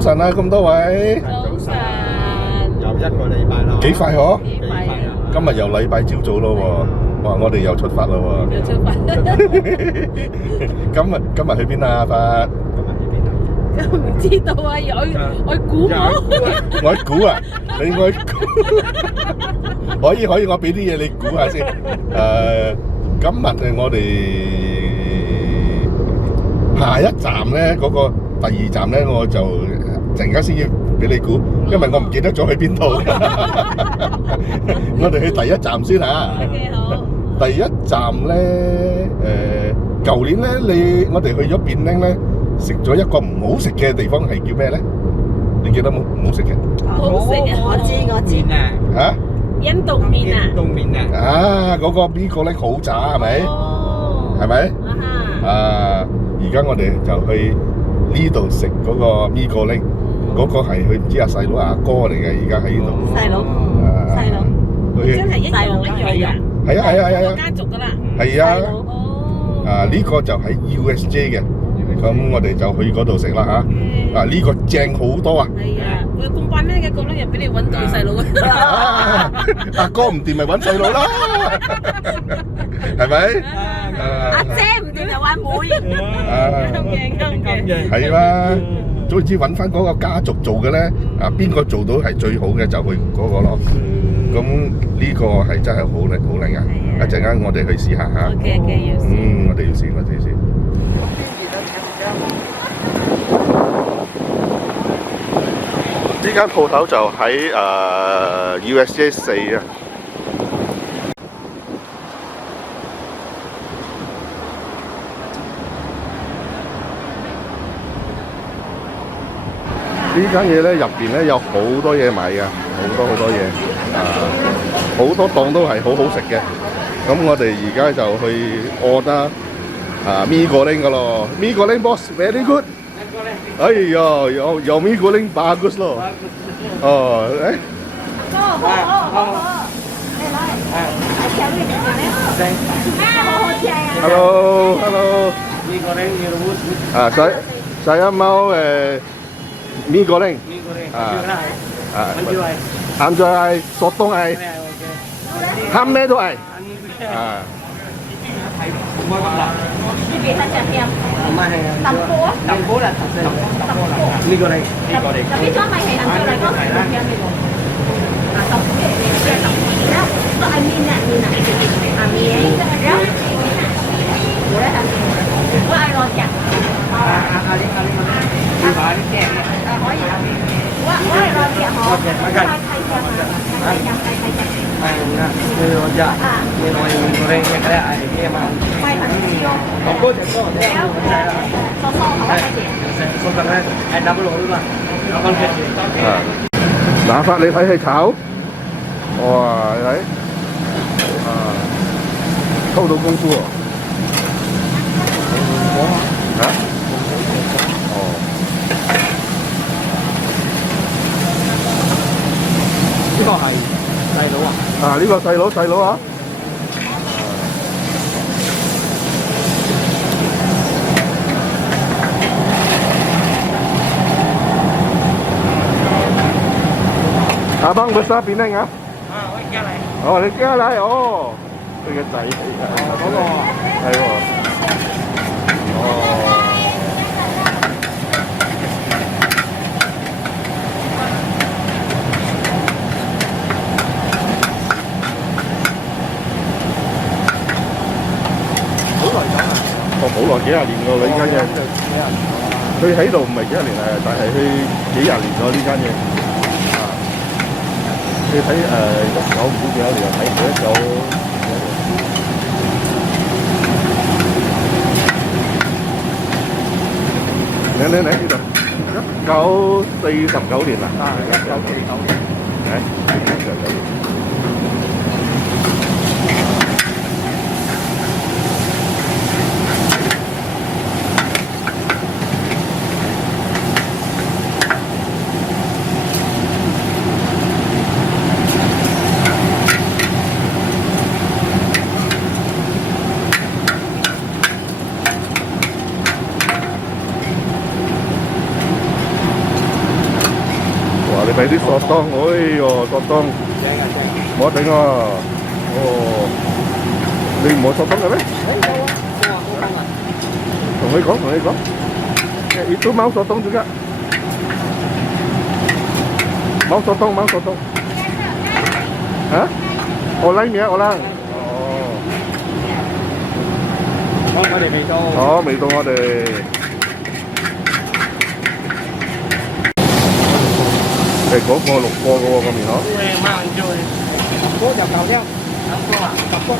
早晨啊，咁多位。早晨，又一個禮拜啦，幾快嗬？幾快啊！今日又禮拜朝早咯喎，哇！我哋又出發啦喎。又出發。今日去邊啊？發？咁唔知道啊，我估我。我估啊，你我估。可以，我俾啲嘢你估下先。今日我哋下一站咧，嗰個第二站咧，我就陣間先要俾你估，因為我唔記得咗去邊度。我哋去第一站先嚇。OK 好。第一站咧，舊年咧，我哋去咗便拎咧，食咗一個唔好食嘅地方係叫咩咧？你記得冇？唔好食嘅。好食啊！我知。麵啊，嚇？印度麵啊！印度麵啊，啊，嗰個呢個咧好渣係咪？哦。係咪？啊哈。而家我哋就去呢度食嗰個咪個拎，嗰個係佢唔知阿細佬阿哥嚟嘅，而家喺呢度。細佬。細佬。真係一樣一樣㗎。係啊。家族㗎啦。係啊。哦。呢個就喺 USJ 嘅，咁我哋就去嗰度食啦嚇。呢個正好多啊！係啊，佢咁快咩嘅？個窿又俾你揾到細佬啊！阿哥唔掂咪揾細佬啦，係咪？阿姐唔掂就揾妹。啱嘅。係啦，總之揾翻嗰個家族做嘅咧，邊個做到係最好嘅就去嗰個咯。咁呢個係真係好靚好靚啊！一陣間我哋去試下嚇。OK，要試。我哋要試，我哋要試。呢間鋪頭就喺USJ 4啊。呢間嘢咧入邊咧有好多嘢買㗎，好多嘢，好多檔都係好好食嘅。咁我哋而家就去order mi goreng咯，mi goreng boss very good。哎呀，有mi goreng bagus loh。哦，誒。Hello。mi goreng mi rebus. Saya mau mi goreng. Mi goreng. Anjay ai, sotong ai, ham咩都ai。Semua lah. Tầm bố là mi goreng. Tapi cuma mày hay làm cho này có thể làm được. Tầm bố để tầm bố đó. Có ai min nè, min đó. Bố đã làm. Có ai lo chặt. Ali mana? Di bawah ni kek. Có gì? Có ai lo chặt họ. Makan. Ni rojak. Ni mi goreng yang kaya ni memang. Quay thành video. Tầm bố thì có. So không có cái gì. Số cần đấy, anh double luôn mà. Con kia. 打發你睇去炒，哇！你睇，偷到功夫喎。嚇？哦。呢個係細佬啊？呢個細佬啊！Abang besar Penang ah?我而家嚟。哦，你家嚟哦，佢嘅仔嚟㗎。嗰個係喎。哦。好耐咗啊！好耐幾廿年㗎啦，呢間嘢。佢喺度唔係幾廿年啊，但係佢幾廿年咗呢間嘢。你睇19唔知幾多年，睇唔到19。你呢度1949年啦。1949年。1949年。sotong, ôi dồi, sotong. Mau tengok. Oh. Đi mua sotong rồi đấy. Không có. Itu mau sotong juga. Mau sotong. Hah? Orang ya, orang. Có để mì tô. Đó, mì tô我哋。嗰個6個嘅喎個麵河。Cố dọc cầu theo. Tập cốt.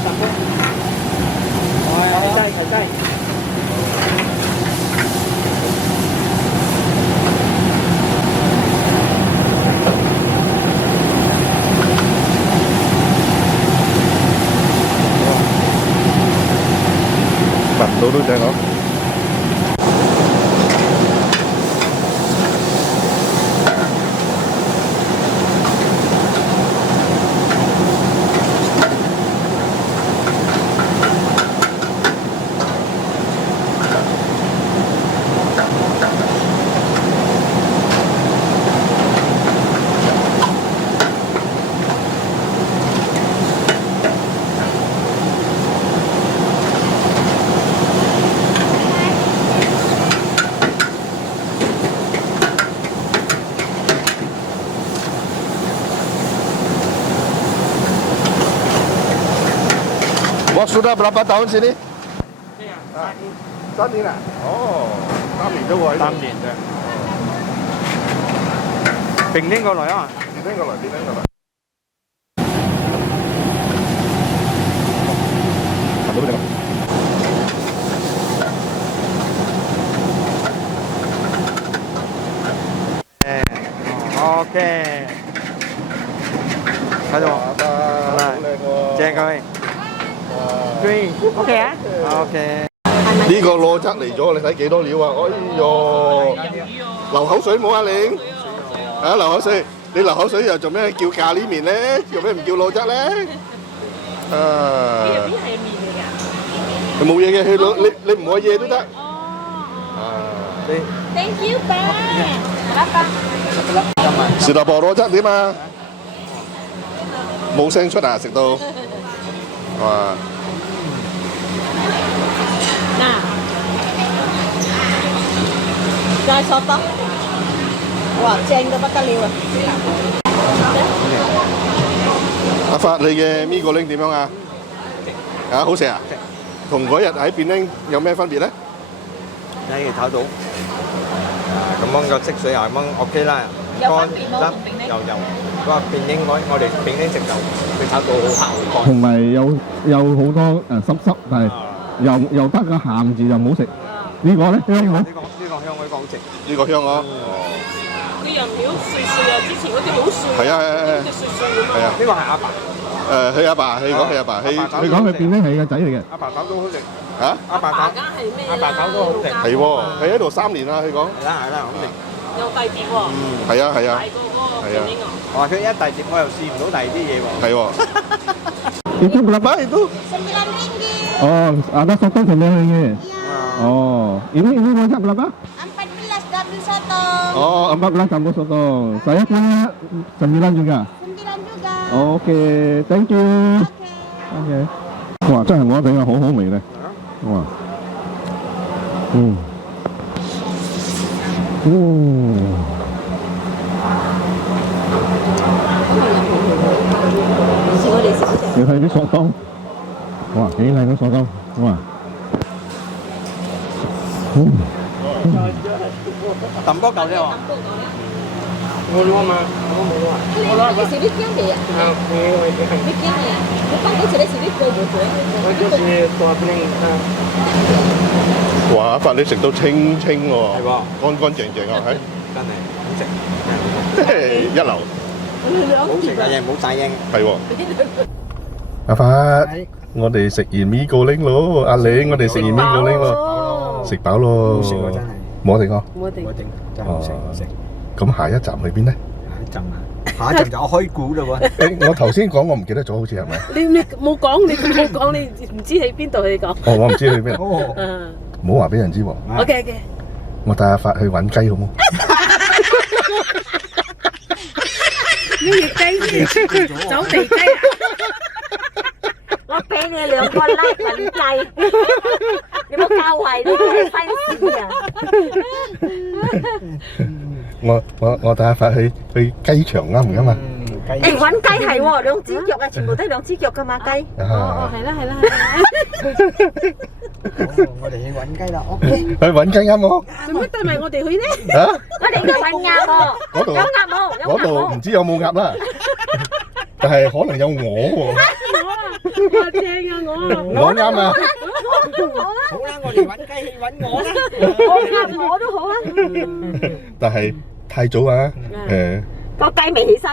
Rồi, cày chay. Bật đồ đôi nó. Bos sudah berapa tahun sini? Iya, 3 年啊？哦，3年都喎。3年啫。平年過來啊？平年過來。行到邊度？OK。睇到。好靚喎。正佢。OK 啊 ？OK。呢個螺質嚟咗，你睇幾多料啊？哎呦，流口水冇啊你？啊流口水，你流口水又做咩叫咖喱麵咧？做咩唔叫螺質咧？啊！邊係麵嚟㗎？佢冇嘢嘅，你唔愛嘢都得。哦。啊 Thank you, ba. Berapa? 食到菠蘿汁點啊？冇聲出啊！食到，哇！ Nah, chai sotong. Wow, 正到不得了啊！阿發，你嘅咪個拎點樣啊？啊，好食啊！同嗰日喺便拎有咩分別咧？喺炒到，咁樣個色水又咁樣 OK 啦。有分別冇同便拎？有，嗰個便拎我哋便拎食就佢炒到好黑好乾。同埋有好多濕，但係又得個鹹字又唔好食。呢個咧香喎。呢個香我呢個好食。呢個香啊！啲人料碎碎啊，之前嗰啲好碎。係啊，啲碎碎咁。係啊。呢個係阿爸。佢阿爸，佢講佢阿爸，佢講佢便拎係個仔嚟嘅。阿爸炒都好食。嚇？阿爸炒。阿爸炒都好食。係喎，佢喺度3年啦，佢講。係啦，好食。有第碟喎。係啊。大過嗰個便拎啊。話佢一大碟，我又試唔到第二啲嘢喎。係喎。Itu berapa itu? 9 ringgit. Oh, ada sotong 9 ringgit. Iya. Oh, ini rojak berapa? 14 double soto. Oh, 14 campur sotong. Saya punya 9 juga. 9 juga. Oke, thank you. Oke. OK。哇，真係我哋嘅好好味咧。哇。你睇啲索當，哇，幾靚嘅索當，哇！揼多嚿啫喎。冇攞嘛，我冇攞啊。你是你姜的呀？你姜的呀？我放到這裡是你過唔過？我就是大便拎。哇！發你食到清清喎，係喎，乾乾淨淨啊，係真係好食，一流。好食嘅嘢，冇晒應。係喎。阿發，我哋食完咪個拎咯，阿玲，我哋食完咪個拎咯，食飽咯。好食喎真係。冇定啊？冇定。真係好食好食。咁下一站去邊咧？下一站就開估嘞喎。我頭先講我唔記得咗，好似係咪？你冇講，你唔知喺邊度去講。哦，我唔知去邊。哦。唔好話俾人知喎。OK。我帶阿發去揾雞好冇？咩嘢雞先？走地雞啊！我俾你2個 like 人計，你冇教壞呢啲 fans 啊！我帶阿發去雞場啱唔啱啊？誒揾雞係喎，2隻腳啊，全部都係2隻腳噶嘛雞。哦，係啦係啦係啦。我哋去揾雞啦，OK。去揾雞啱冇？做乜帶埋我哋去呢？啊？我哋應該揾鴨喎，嗰度有鴨冇？有嗰度鴨冇？唔知有冇鴨啦，但係可能有鵝喎。哇正啊我！我啱啊！好啦，我哋揾雞去揾我啦。我鴨我都好啊，但係太早啊，個雞未起身，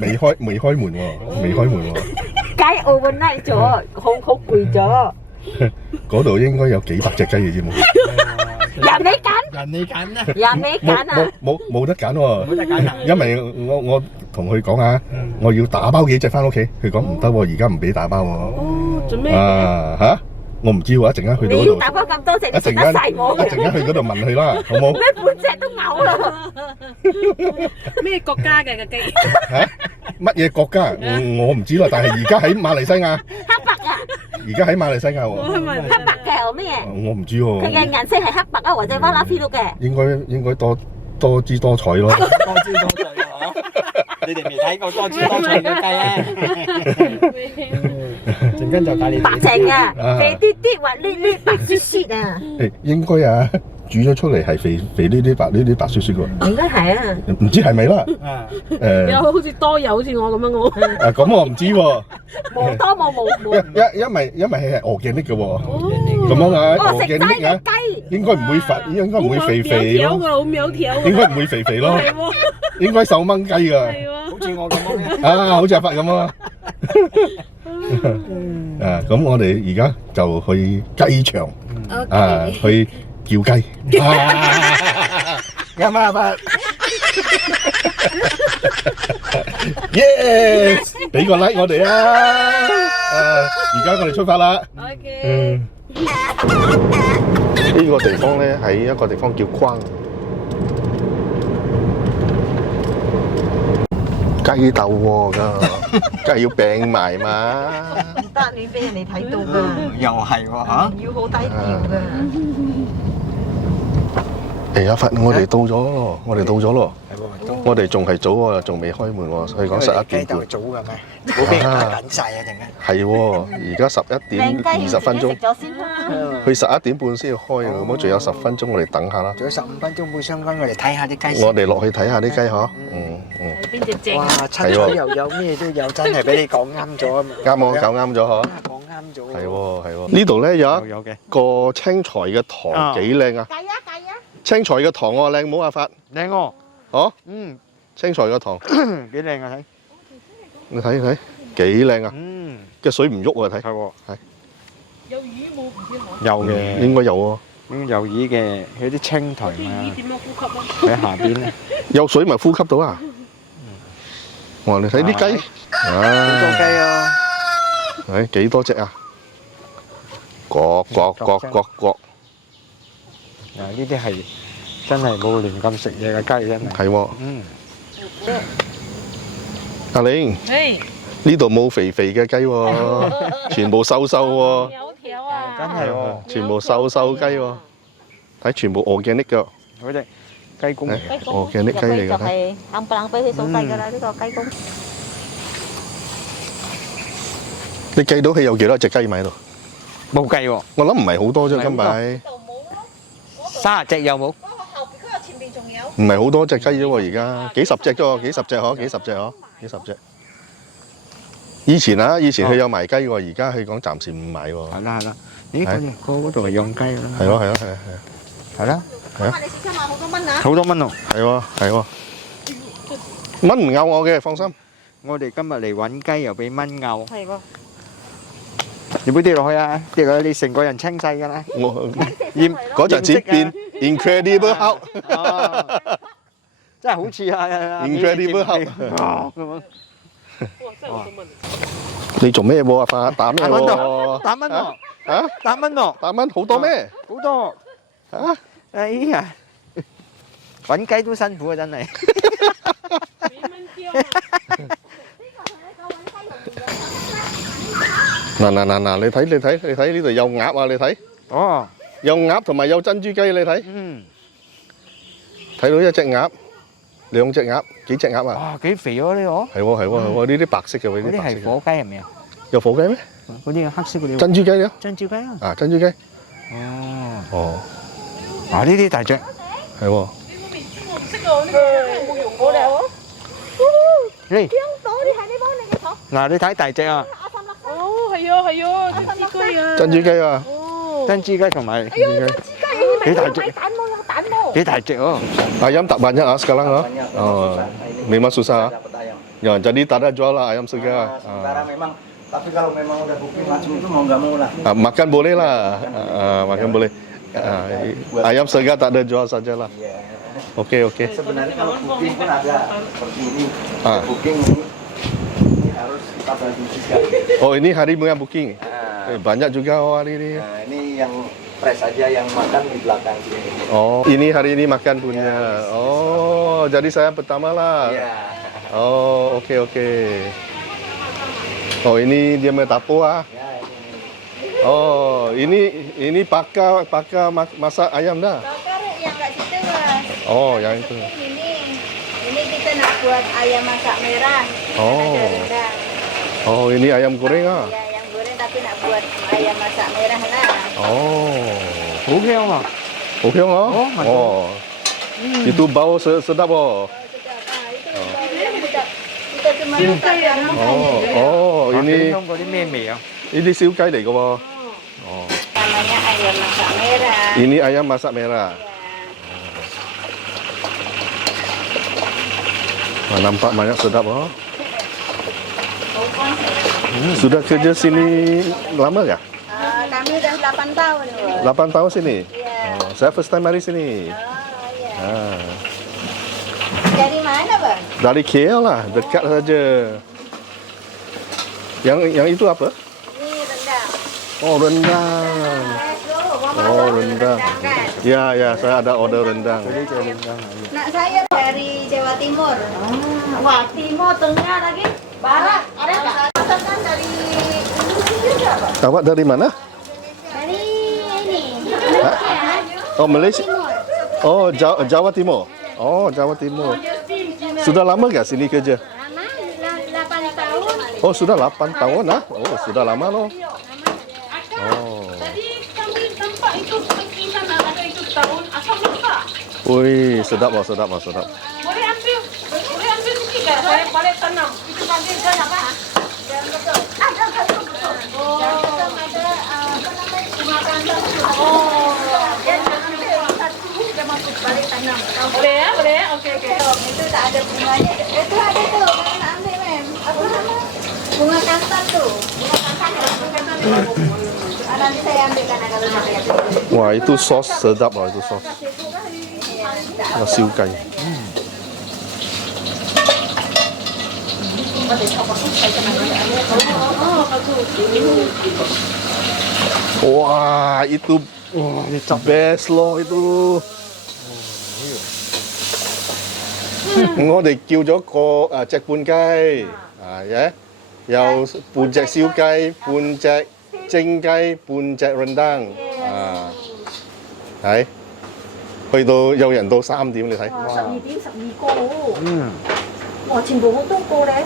未開門喎，未開門喎。雞 overnight 咗，好攰咗。嗰度應該有幾百隻雞嘅啫冇。人你揀，人你揀啦，人你揀啊！冇得揀喎，冇得揀啊！因為我同佢講啊，我要打包幾隻翻屋企，佢講唔得喎，而家唔俾打包喎。哦，做咩？啊嚇！我唔知喎，一陣間去到嗰度，你要打包咁多隻，你食得晒我一陣間去嗰度問佢啦，好冇？咩半隻都嘔啦！咩國家嘅個雞？嚇？乜嘢國家？我唔知啦，但係而家喺馬來西亞，黑白啊！而家喺馬來西亞喎。係咪？黑白嘅有咩嘢？我唔知佢喎，嘅顏色係黑白啊，或者瓦拉菲碌嘅。應該多姿多彩咯。多姿多彩啊！你哋未睇過多姿多彩嘅雞啊？陣間就帶你白淨啊，肥啲啲，滑溜溜，白雪雪啊！誒應該啊，煮咗出嚟係肥呢啲白呢啲白雪雪喎，應該係啊，唔知係咪啦？啊！有好似多油好似我咁樣喎。咁我唔知喎，冇多冇。因為係organic嘅喎，咁樣啊哦，食齋organic 啊嘅，雞，應該唔會肥肥咯，好苗條㗎，應該唔會肥肥咯，係喎，應該瘦掹雞㗎，係喎。好似我咁樣嘅。啊，好似阿發咁啊，咁我哋而家就去雞場啊，去叫雞，啱啊阿發，yes，俾個 like 我哋啊，而家我哋出發啦。 OK。呢個地方咧喺一個地方叫框雞竇喎，梗係要病埋嘛。唔得，你俾人哋睇到㗎，又係喎嚇！要好低調㗎。阿發，我哋到咗咯，我哋到咗咯，係喎，都我哋仲係早喎，仲未開門喎，所以講11點半。早㗎咩？唔好俾人打緊曬啊！陣間。係喎，而家11點20分鐘食，咗先啦。去11點半先要開嘅，咁仲有10分鐘，我哋等下啦。仲有15分鐘半相關，我哋睇下啲雞先。我哋落去睇下啲雞嗬，邊隻正？哇！七彩又有咩都有，真係俾你講啱咗啊！啱我搞啱咗嗬。講啱咗。係喎。呢度咧有一有嘅。個青菜嘅糖幾靚啊！計啊！青菜嘅糖喎靚冇阿發，靚喎。哦，嗯，青菜嘅糖，幾靚啊睇。你睇幾靚啊！嗯，嘅水唔喐喎睇，係喎。係。有魚冇？唔知可。有嘅。應該有喎。有魚嘅，佢啲青苔啲魚啊，點樣呼吸啊？喺下邊咧。有水咪呼吸到啊！哇！你睇啲雞，好多雞啊！係幾多隻啊？各。嗱，呢啲係真係冇亂咁食嘢嘅雞，真係。係喎，嗯。阿玲，誒，呢度冇肥肥嘅雞喎，全部瘦瘦喎，苗條啊！真係喎，全部瘦瘦雞喎，睇全部organic嘅，嗰隻雞公。organic 雞嚟㗎睇。係冚唪唥俾佢數計㗎啦，呢個雞公。你計到佢有幾多隻雞咪喺度？冇計喎，我諗唔係好多啫，今擺30隻有冇？唔係好多隻雞啫喎，而家幾十隻啫喎，幾十隻。以前佢有賣雞喎，而家佢講暫時唔買喎。係啦。咦，嗰度係養雞啦。係咯。係啦，你試下買好多蚊啊！好多蚊喎。係喎。蚊唔咬我嘅，放心。我哋今日嚟揾雞又俾蚊咬，係喎。你唔好跌落去啊！跌落去你成個人清晒㗎啦。我嗰陣時變 Incredible Hulk，真係好似啊 Incredible Hulk。哇，真係好多蚊。你做咩喎？阿發打咩喎？打蚊喎！啊？打蚊喎！打蚊好多咩？好多。啊？哎呀，揾雞都辛苦啊，真係。俾蚊嗱，你睇呢度有鴨啊，你睇 Ồ. 有鴨同埋有珍珠雞，你睇 Ừ. 睇到一隻鴨、兩隻鴨、幾隻鴨啊？ Wow, cái phỉ đó đấy hả? 係喎，呢啲白色嘅喎，呢 Cái 啲 này 白 係 色嘅。 火雞係咪啊？有火雞咩？ 嗰啲黑色嗰啲。珍珠雞啊？ 珍珠雞啊？ 啊，珍珠雞。 哦。 哦， 啊呢啲大隻。係喎。 Đi. Tiếng tối đi hai mấy bốn này cái số. Nào đi thấy大隻啊。 Ồ, hay à,珍珠雞啊。珍珠雞啊！ 珍珠雞同埋 Cái đại隻. Tán mô, tán mô. 幾大隻哦。 Ayam tak banyak ah sekarang ah. Oh, memang susah. dapat ayam. Ya, jadi tak ada jual lah ayam segar. Sementara memang, tapi kalau memang udah booking macam itu mau nggak mau lah. Makan boleh lah. Makan boleh. Ayam segar tak ada jual saja lah. Iya. Oke. Sebenarnya kalau booking pun ada seperti ini. Ah. Booking ini harus kita bagi juga. Oh, ini hari punya booking. Nah, Banyak juga hari ini. nah, ini yang price aja yang makan di belakang sini. Oh, ini hari ini makan punya. Oh, jadi saya pertama lah. Iya. Oh, oke. Oh, ini dia metapo ah. Ya, ini. Oh, ini pakai masak ayam dah. Bakar yang nggak situ mas. Oh, yang itu. Ini kita nak buat ayam masak merah. Oh. Ada rendang. Oh, ini ayam goreng ah. Ya yang goreng tapi nak buat ayam masak merah lah. Oh. Hủ heo à? Oke oh. Oh, mantap. Oh. Itu bau sedap oh. Itu baunya sedap. Kita cuma masak yang Oh, ini không có啲咩味啊？ ini 燒雞嚟嘅喎. Oh. namanya ayam masak merah. Ini ayam masak merah. Ya. Wah, nampak banyak sedap oh. Sudah kerja sini lama ya? Kami udah 8 tahun loh. 8 tahun sini? Iya. Oh, saya first time hari sini. Oh iya. Ah. Dari mana bang? Dari KL lah, dekat saja. Yang itu apa? Ini rendang. Oh, rendang. Oh, rendang. Kan? Ya, saya ada order rendang. Nak saya dari Jawa Timur. Wah, Timur, Tengah lagi, Barat. Ada nggak? Kan dari Indonesia juga, Pak? Awak dari mana? Dari ini, Indonesia. Oh, Malaysia. Timur. Oh, Jawa Timur. Oh, Jawa Timur. Sudah lama gak sini kerja? Lama, 8 tahun. Oh, sudah 8 tahun ah. Oh, sudah lama loh. Oh. Tadi kami nampak itu sekitar ada itu tahun asam masak. Wih, sedap. Boleh ambil sikit tak? Saya balik tanam. Itu panggil kan apa? Ada betul. Oh, ada apa namanya? Bunga kandang. Oh. Ya, ambil satu sudah masuk balik tanam. Boleh ya? Okey. Itu tak ada bunganya. Itu ada tuh, mana ambil mem? Apa nama? Bunga kastang tuh. Bunga kastang ya. Nanti saya ambilkan kalau saya. Wah, itu sos sedap loh, itu sos. Nasi ukai. Wah, itu best loh itu. Tôi kêu咗個隻半雞，有半隻燒雞、半隻蒸雞、半隻rendang，睇，去到有人到3點，你睇， 12點12個。哇，全部好多個咧。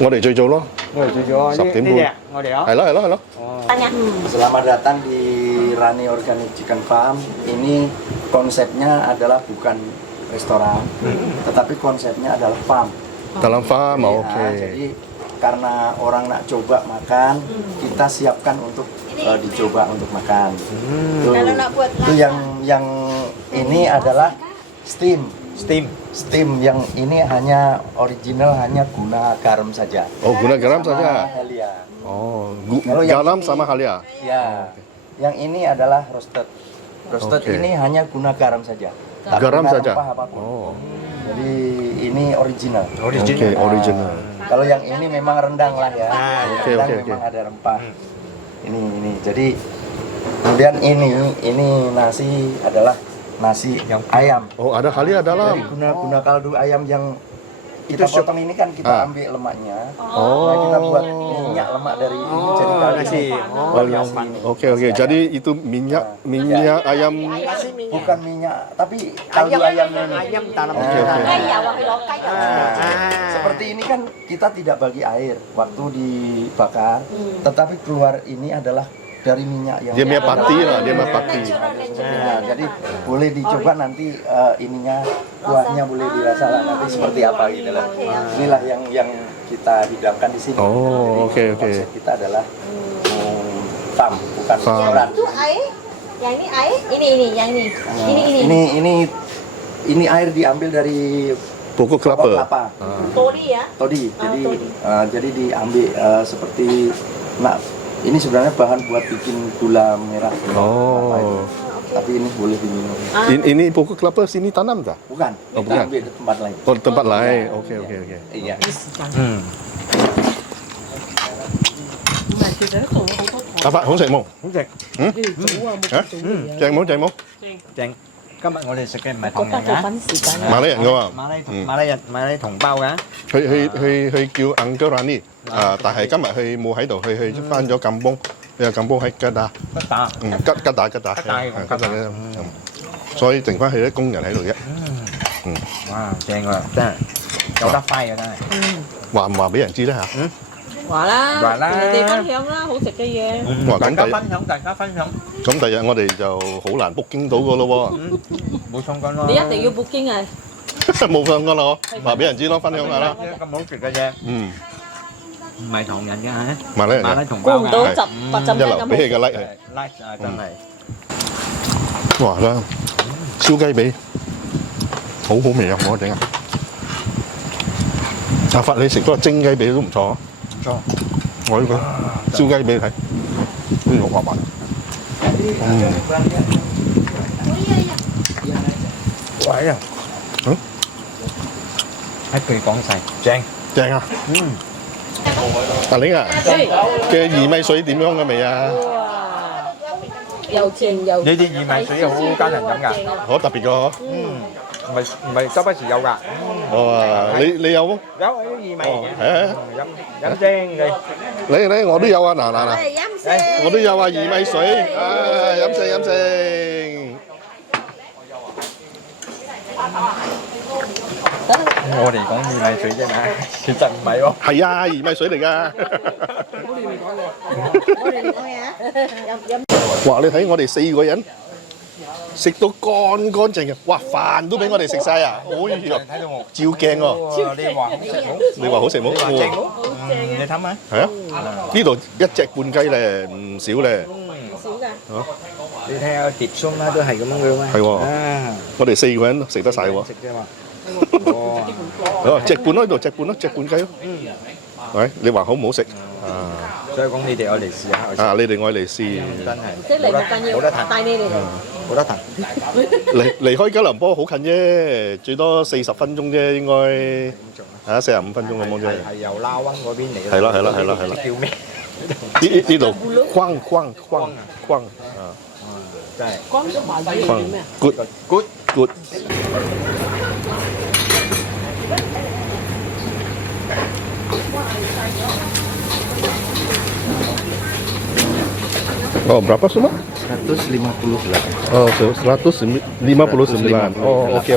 我哋最早咯， Ngồi chơi gió. Sập tiếng buôn. Ngồi đó. 係咯， Tanya. Selamat datang di Rani Organic Chicken Farm. Ini konsepnya adalah bukan restoran, tetapi konsepnya adalah farm. dalam farm, Ya, oke. Jadi karena orang nak coba makan, kita siapkan untuk dicoba untuk makan. Tuh, Kalau nak buat itu yang ini adalah steam. Steam. Yang ini hanya original, hanya guna garam saja. Oh, guna garam Sama saja. Helia. Oh, Kalau yang garam ini- sama halia. Ya. Yang ini adalah roasted. Roasted Oke. ini hanya guna garam saja. Tak Garam guna saja. rempah apapun. Oh, Jadi ini original. oke, original. Kalau yang ini memang rendang lah ya. Oke, Rendang oke, memang oke. ada rempah. Ini. Jadi kemudian ini nasi adalah nasi yang ayam. Oh, ada halia Jadi dalam. guna kaldu ayam yang kita potong ini kan kita ambil lemaknya. Nah, kita buat minyak lemak dari ini jadi nasi. kali asli ini. Oke oke. Jadi itu minyak ayam. Bukan minyak, tapi kaldu ayamnya ini. Ayam tanam. Oke oke. Seperti ini kan kita tidak bagi air waktu dibakar, tetapi keluar ini adalah dari minyak yang Dia punya pati lah, dia punya pati. Nah, jadi boleh dicoba nanti ininya kuahnya boleh dirasa lah nanti seperti apa gitu lah. Inilah yang kita hidangkan di sini. Oh, Jadi, oke. konsep kita adalah farm, bukan Farm. restoran. Itu air, yang ini air, ini, yang ini. Ini air diambil dari Pokok kelapa. Tori ya. Todi. Jadi todi. Jadi diambil seperti ini sebenarnya bahan buat bikin gula merah. Kelapa itu. Oh. Tapi ini boleh diminum. Ini pokok kelapa sini tanam tak? Bukan, Oh, kita bukan. ambil di tempat lain. Oh, tempat lain. Oke oke oke. Iya. Apa? Hổng食冇？ Không được. Hả? Chàng冇chàng冇？ Chàng, các bạn có thể sẽ cái mày thòng nhà nhá. 馬來人㗎喎。 Mà đây thòng bao cả. 去叫 Uncle Rani 但係今日佢冇喺度，佢翻咗金邦，佢有金邦喺吉打， Tất cả. 吉打，吉打所以剩翻佢啲工人喺度啫。 Wow, chàng rồi. Đây. Cháu đắp phay rồi đây. 話唔話俾人知咧嚇？話啦，話啦人哋分享啦，好食嘅嘢。哇，咁 大家分享. 咁第日我哋就好難 book 經到㗎咯Bổ sung con lo. 你一定要 booking 啊！喎，冇分㗎咯，話俾人知咯，分享下啦。 Cái món thịt ra ra. 嗯， Mày thòng nhận ra hả? 馬來人 Mà 啊 lấy thòng 估 bao 唔 cả. 到10一流，咁俾佢個 like 啊！ Like真係。哇啦，燒雞髀好好味啊！我整啊！阿發你食嗰個蒸雞髀都唔錯啊！唔錯。我呢個燒雞髀睇，呢個滑滑。Quậy à. Hết cười con xài. Chàng. 正啊！阿玲啊，嘅薏米水點樣嘅味啊？又甜又 呢啲薏米水好家人飲㗎。好特別嘅嗬。唔係周不時有㗎。哦，你有冇？有啲薏米嘅。係啊，飲精嘅。你我都有啊！嗱，飲先。我都有啊！薏米水啊，飲勝。我哋講薏米水啫嘛，其實唔係喎。係啊，薏米水嚟㗎。哇！你睇我哋4個人食到乾淨嘅，哇！飯都俾我哋食晒啊！哎呀，睇到我照鏡喎。你話好食冇？你話好食冇？你話正冇？你睇下。係啊，呢度1隻半雞咧，唔少咧。少㗎。你睇下碟餸啦，都係咁樣嘅嘛。係喎，啊，我哋4個人食得晒喎。食啫嘛。哦，哦，隻半咯，呢度隻半咯，隻半雞咯。喂，你話好唔好食？所以講你哋我嚟試下。你哋愛嚟試。真係。即係嚟唔緊要，冇得彈，帶你嚟。冇得彈。離開吉隆坡好近啫，最多40分鐘啫，應該45分鐘咁樣啫。係由拉溫嗰邊嚟。係啦。叫咩？呢度框啊，真係。光咗華語叫咩啊 good。Oh, berapa semua? 158. Oh, 159. Oh, oke.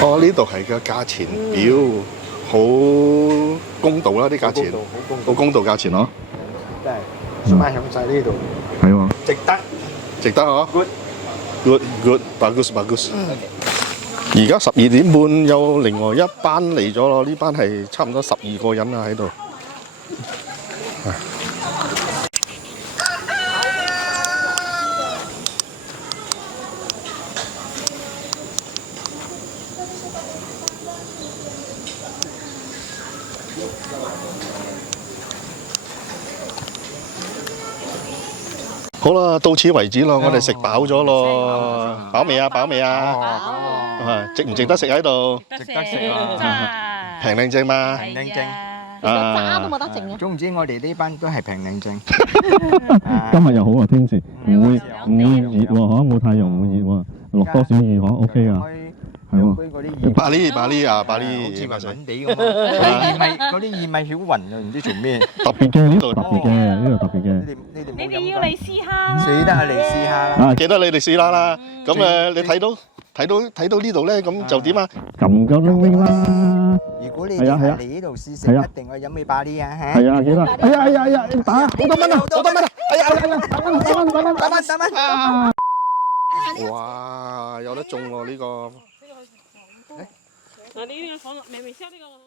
Oh, 呢度係個價錢表，好公道啦啲價錢，好公道價錢咯。真係，送翻響晒呢度，係喎，值得。值得嗬。 Good， bagus。而家12點半有另外一班嚟咗咯，呢班係差唔多12個人啊喺度。好啦，到此為止咯，我哋食飽咗咯，飽未啊？值唔值得食喺度？值得食啊！平靚正嘛？平靚正。渣都冇得剩啊！總之我哋呢班都係平靚正。今日又好啊，天時唔會熱喎，嗬，冇太陽唔會熱喎，落多少雨嗬，OK 啊，係喎。嗰啲巴厘巴厘啊，巴好厘似雲雲地咁啊！嗰啲薏米曉雲啊，唔知做咩。特別嘅呢度特別嘅呢度特別嘅。你哋要嚟試下啦。死得嚟試下啦！啊，記得你哋試啦。咁你睇到呢度咧，咁就點啊？撳個鈴鈴啦。如果你哋係嚟呢度試食，一定去飲美巴哩啊！嚇。係啊，記得。哎呀，打好多蚊啊，好多蚊啊！哎呀，打蚊。哇，有得中喎呢個。嗱，呢個放落微微燒呢個。